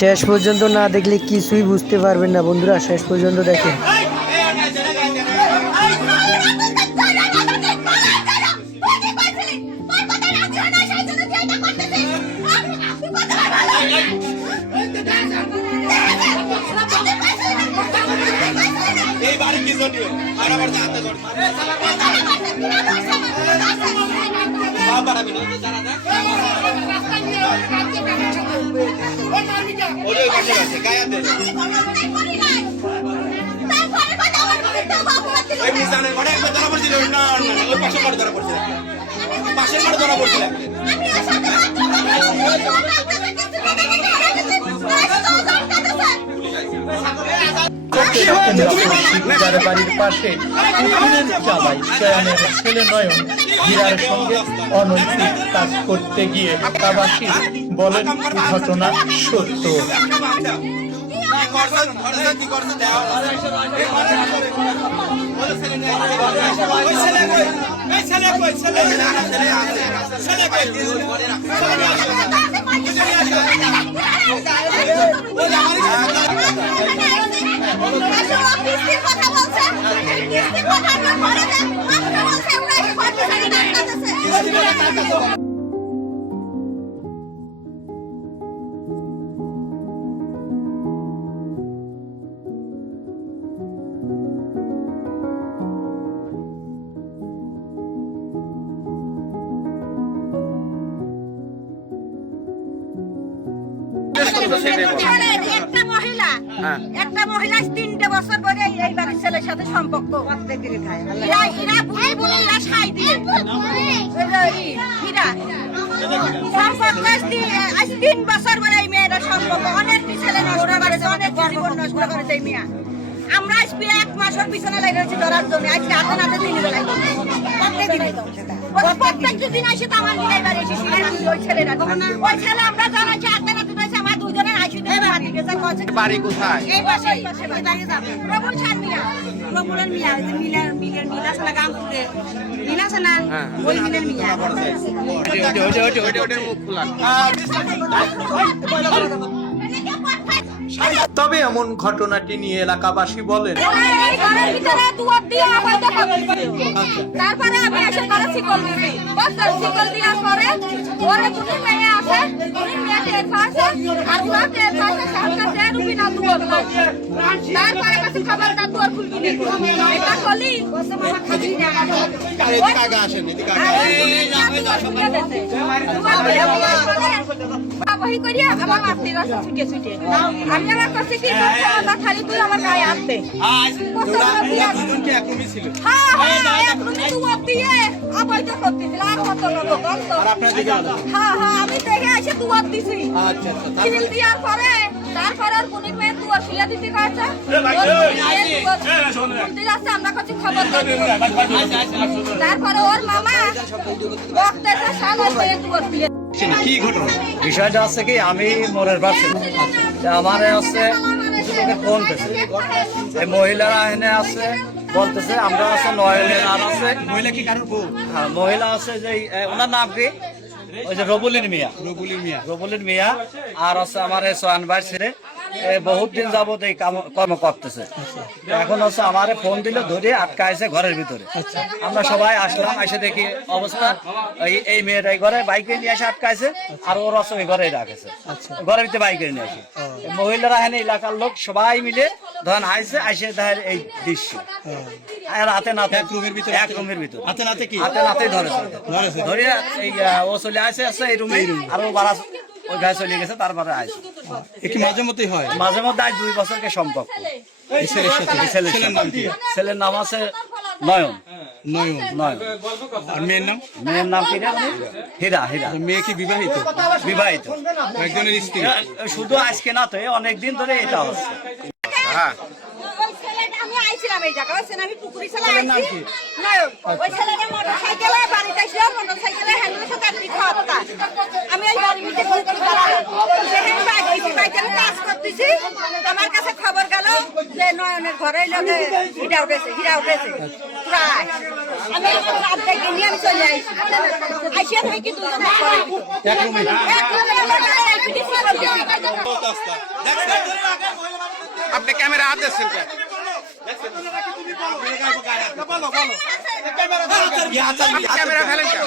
শেষ পর্যন্ত না দেখলে কিছুই বুঝতে পারবেন না বন্ধুরা, শেষ পর্যন্ত দেখেন। বাড়ির পাশে ছেলে নয়ন হীরার সঙ্গে অনৈতিক কাজ করতে গিয়ে এলাকাবাসী বলেন ঘটনা সত্য। একটা মহিলা 3টে বছর পরে এই বাড়ির ছেলের সাথে সম্পর্ক, আজ 3 বছর পরে এই মেয়েরা সম্পর্ক, অনেক ছেলে নষ্ট করেছে, অনেক জীবন নষ্ট করেছে এই মেয়া। আমরা আজকে 1 মাসের পিছনে লেগে গেছি ধরার জন্য, আজকে হাতে নাতে দিন বেলায় প্রত্যেকটা দিন আসে তো আমার নিজের বাড়ি এসে ওই ছেলেরা, ওই ছেলে আমরা জানাচ্ছি হাতে নাতে দিয়েছে আমার দুজনের আইসি বাড়ি কোথায়? এই পাশে প্রবল ছাড় মিয়া, প্রবলের মিয়া, মিলের মিল আছে না গামপুরে মিল আছে না, ওই মিলের মিয়া। মুখ খোলা। তবে এমন ঘটনাটি নিয়ে এলাকাবাসী বলেন তারপরে আমি এসে করে শিকল দিছি, শিকল দেওয়ার পরে ওরে তুমি মেয়ে আছে, তুমি মেয়ে টের পাচ্ছে আর ওরা টের পাচ্ছে সাথে রুবি না দুয়ার, তারপরে কাছে খবরটা দুয়ার খুলবি নি এটা কলি মামা খাবি না এদিকে আগে আসেন, এদিকে আগে বহি করিয়া আমার মারতে গেছে ছুটে ছুটে। আমি আমার কাছে কি খালি তুই আমার গায়ে আসতে আমি দেখে এসে দুয়ার দিছি, দেওয়ার পরে তারপরে আর কোন মেয়ে দুয়ার ফিলে দিতে গেছে, আমরা কাছে খবর তারপরে ওর মামা বক্তাটা সালা দুয়ার ফিলে। কি ঘটনা? বিষয়টা হচ্ছে কি, আমি মোড়ের পাশে আমার হচ্ছে ফোন পেয়েছে, এই মহিলারা এনে আছে বলতেছে আমরা আছে নয়নের আর আছে মহিলা কি কারোর বউ? হ্যাঁ মহিলা আছে যে ওনার নাম কি, ওই যে রবুলিন মিয়া, রবুলিন মিয়া আর আছে আমার সোহান ভাই ছেলে, বহুত দিন যাবত এই কর্ম করতেছে। এখন হচ্ছে আমারে ফোন দিলে ধরে আটকাইছে ঘরের ভিতরে। আমরা সবাই আসলাম, এসে দেখি অবস্থা এই মেয়েটাই ঘরে বাইকে নিয়ে এসে আটকাইছে আর ওর হচ্ছে ওই ঘরে রাখেছে, ঘরের ভিতরে বাইকে নিয়ে আসে। মহিলারা এখানে এলাকার লোক সবাই মিলে ধরেন আইসে আইসে দেখেন এই দৃশ্য হাতে নাতে এক রুমের ভিতরে হাতে নাতে ধরেছে ধরে এই ও চলে আসে আসছে এই রুমে আর ও বাড়া ওই গায়ে চলে গেছে। তারপরে আসে কি মাঝে মধ্যেই হয়? মাঝে মধ্যে আজ 2 বছরকে সম্পর্ক ছেলের নাম আছে নয়ন। আর মেয়ের নাম কি হীরা। মেয়ে কি বিবাহিত? একজনের স্ত্রী? শুধু আজকে না তো অনেকদিন ধরে এটা হচ্ছে। হ্যাঁ আমি আইছিলাম এই জায়গা, আমি পুকুরি ছেলে আইছি নয়ন, ওই ছেলেটা মোটরসাইকেলে বাড়িতে আসলো, মোটরসাইকেলে হ্যান্ডেলের সাথে আপনি খাওয়া। আমি এই বাড়ির ভিতরে পুকুরি সেখানে কাজ করতেছি, আমার কাছে খবর গেল যে নয়নের ঘরে হীরা উঠেছে প্রায়। আমি রাত থেকে নিয়ে আমি চলে আসি, আসিয়া থাকি 2 জন অবস্থা দেখছেন আপনি ক্যামেরা হাত দিচ্ছেন ক্যামেরা ফেলেন কেন